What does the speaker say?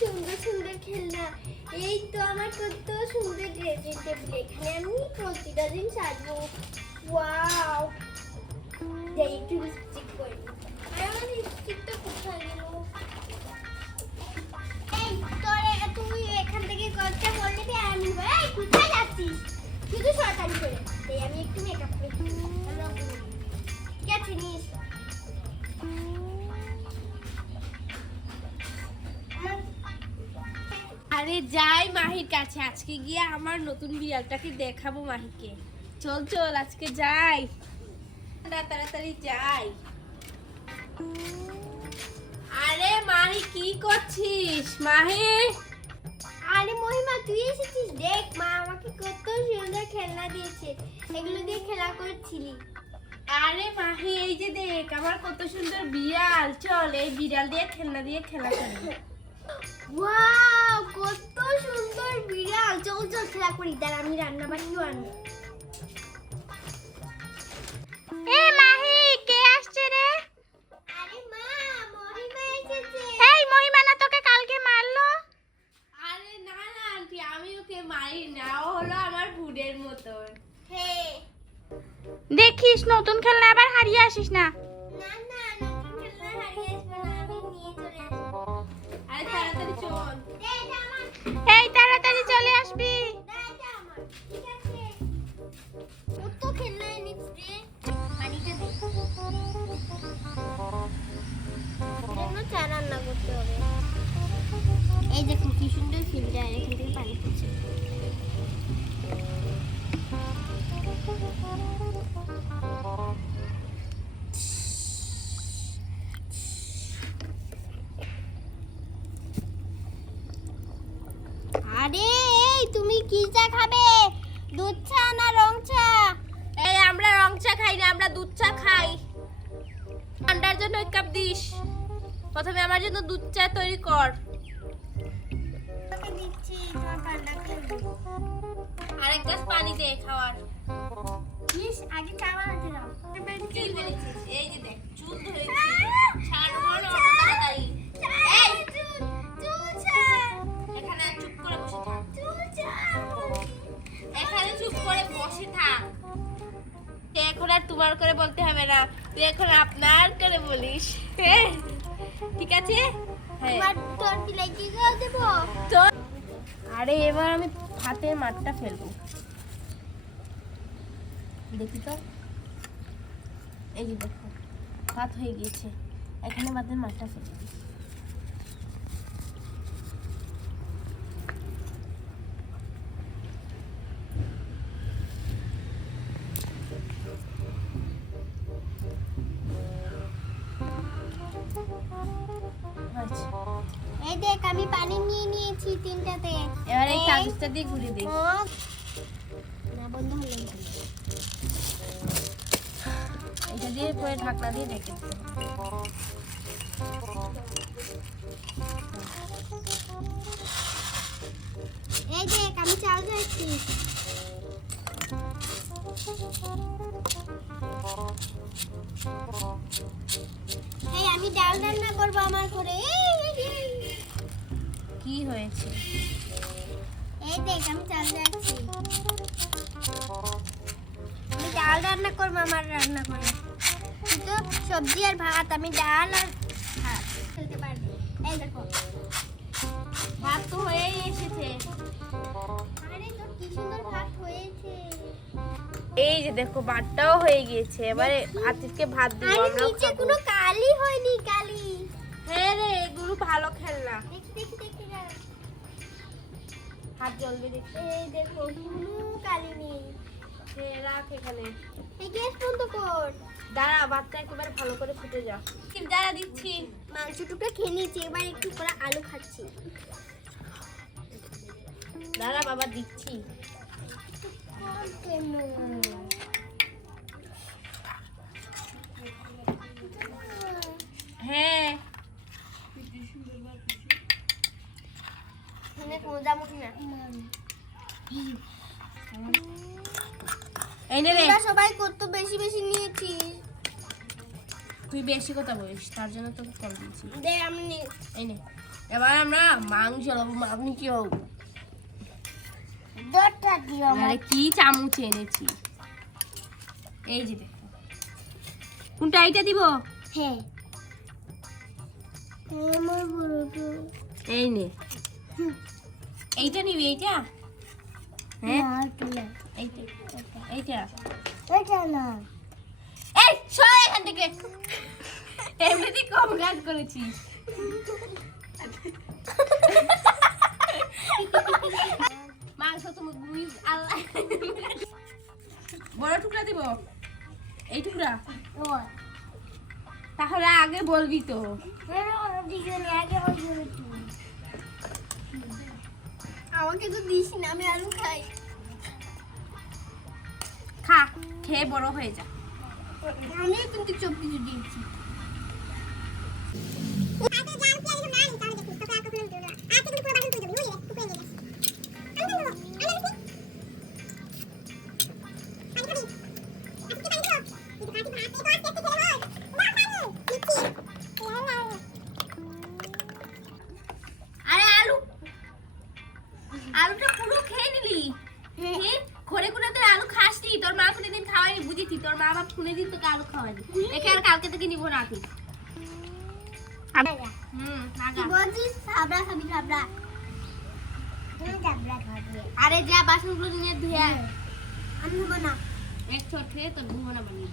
সুন্দর সুন্দর খেলনা। এই তো আমার কত সুন্দর ড্রেসিং টেবিল, এখানে আমি প্রতিটা দিন সাজবো। ওয়াও, যাই একটু লিপস্টিক করি। আর আমার লিপস্টিকটা কোথায় গেল? এই তোরে, তুই এখান থেকে কতটা বললে যে আমি ভাই কোথায় যাচ্ছিস? শুধু শয়তানি করে। তাই আমি একটু মেকআপ করি। ঠিক আছে নিস। আরে যাই মাহির কাছে, আজকে গিয়ে আমার নতুন বিড়ালটাকে দেখাবো মাহিকে। চল চল আজকে যাই, তাড়াতাড়ি যাই। আরে মাহি কি করছিস? মাহি, আরে মহিমা তুই এসেছিস? দেখ মা আমাকে কত সুন্দর খেলনা দিয়েছে, এগুলো দিয়ে খেলা করছিলি। আরে মাহি এই যে দেখ আমার কত সুন্দর বিড়াল, চল এই বিড়াল দিয়ে খেলনা দিয়ে খেলা করি। ওয়াও, কত সুন্দর বিড়াল! চল চল খেলা করি। দাঁড়া আমি রান্না বান্না আনি। এ মাহি, কে আসছে রে? আরে মা, মহিমা এসেছে। এই মহিমা না তোকে কালকে মারলো? আরে না না আন্টি, আমি ওকে মারি না, ও হলো আমার ভুডের মতন। হ্যাঁ। দেখিস নতুন খেলনা আবার হারিয়ে আসিস না। না না, নতুন খেলনা হারিয়ে আসবে না, আমি নিয়ে চলে আসবো। আরে তাড়াতাড়ি চল। দে এটা আমার, এই তাড়াতাড়ি চলে আসবি। দে এটা আমার। ঠিক আছে। কত খেলনা এনেছিস রে? পানিটা দে। জন্য চা রান্না করতে হবে। এই দেখো কি সুন্দর ফিল্টার, এখান থেকে পানি পড়ছে। আরে এই তুমি কি চা খাবে? দুধ চা না রং চা? এই আমরা রং চা খাই না, আমরা দুধ চা খাই। ঠান্ডার জন্য এক কাপ দিস। প্রথমে আমার জন্য দুধ চা তৈরি কর। তোকে দিচ্ছি, তোমার ঠান্ডা খেলবে। আর এক গ্লাস পানি দে খাওয়ার। ইস, আগে চা বানাতে দাও। কি বলেছিস? এই যে দেখ চুল ধরেছি, ছাড় হলো অত তাড়াতাড়ি। এই চুল চা, এখানে চুপ করে বসে থাক, চুল চা। এখানে চুপ করে বসে থাক। তুই এখন আর তোমার করে বলতে হবে না, তুই এখন আপনার করে বলিস। হ্যাঁ, ঠিক আছে? হ্যাঁ। তোমার তোর বিলাই কি করে দেবো? তো আরে এবার আমি ভাতের মাঠটা ফেলবো, দেখি তো। এই যে দেখো ভাত হয়ে গিয়েছে, এখানে ভাতের মাঠটা ফেলে দিই। আচ্ছা, এই দেখ আমি পানি নিয়ে নিয়েছি তিনটাতে। এবার এই কাগজটা দিয়ে ঘুরিয়ে দিই। না বন্ধ হলো না। এটা দিয়ে পরে ঢাকনা দিয়ে ঢেকে দিই। এই দেখ আমি চাল ধরেছি। এই আমি ডাল রান্না করবো আমার ঘরে। কি হয়েছে? এই দেখ আমি চাল ধরেছি। আমি ডাল রান্না করবো আমার রান্না করে। তো সবজি আর ভাত, আমি ডাল আর ভাত খেতে পারবো। এই দেখো ভাত তো হয়েই এসেছে। আরে তো কি সুন্দর ভাত হয়েছে। এই যে দেখো ভাতটাও হয়ে গিয়েছে, এবারে আতিফকে ভাত দিব, আরে আমরাও নিচে খাবো। কোনো কালি হয়নি, কালি। হ্যাঁ রে, এগুলো ভালো খেলনা। দেখি দেখি দেখি না। হাত জলদি দেখি। এই দেখো কোনো কালি নেই। রাখ এখানে। এই গ্যাস বন্ধ কর। দাঁড়া, ভাতটা একেবারে ভালো করে ফুটে যা। দাঁড়া দিচ্ছি। মাংস টুকরা খেয়ে নিয়েছি, এবার একটু করে আলু খাচ্ছি। দাঁড়া বাবা দিচ্ছি। হ্যাঁ এই নে রে, সবাই কত বেশি বেশি নিয়েছি। তুই বেশি কথা বলিস, তার জন্য তোকে কল দিয়েছি। দে আমি এই নে, এবার আমরা মাংস নেবো, মাংস দরটা দিও আরে কি চামচ এনেছি, এই যে দেখো। কোনটা, এইটা দিব? হ্যাঁ আমার বড়টা এই নে, এইটা নিবি? এইটা? হ্যাঁ এইটা, এইটা। এটা না এই সর এখান থেকে, এমনিতেই কম কাজ করেছিস। মাংস তুমি আল্লাহ, বড় টুকরা দিব? এই টুকরা? ওই তাহলে আগে বলবি তো। আমাকে তো দিস না, আমি আলু খাই। খা, খেয়ে বড় হয়ে যা। আমিও কিন্তু 24 দিয়েছি। আরে আলু, আলুটা পুরো খেয়ে নিলি। ঘরে কোনো দিন আলু খাসনি, তোর মা কোনোদিন খাওয়াইনি, বুঝেছি। তোর মা বাপ কোনোদিন তোকে আলু খাওয়ায়নি, দেখে আর কালকে থেকে নিবো না তুই। কি বলছিস? সাবরা খাবি, সাবরা। তুমি সাবরা খাবি। আরে যা বাসনগুলো নিয়ে ধুয়ে আয়। আমি খাবো না। এক ছোট খেয়ে তোর ঘুমোনা বানিয়ে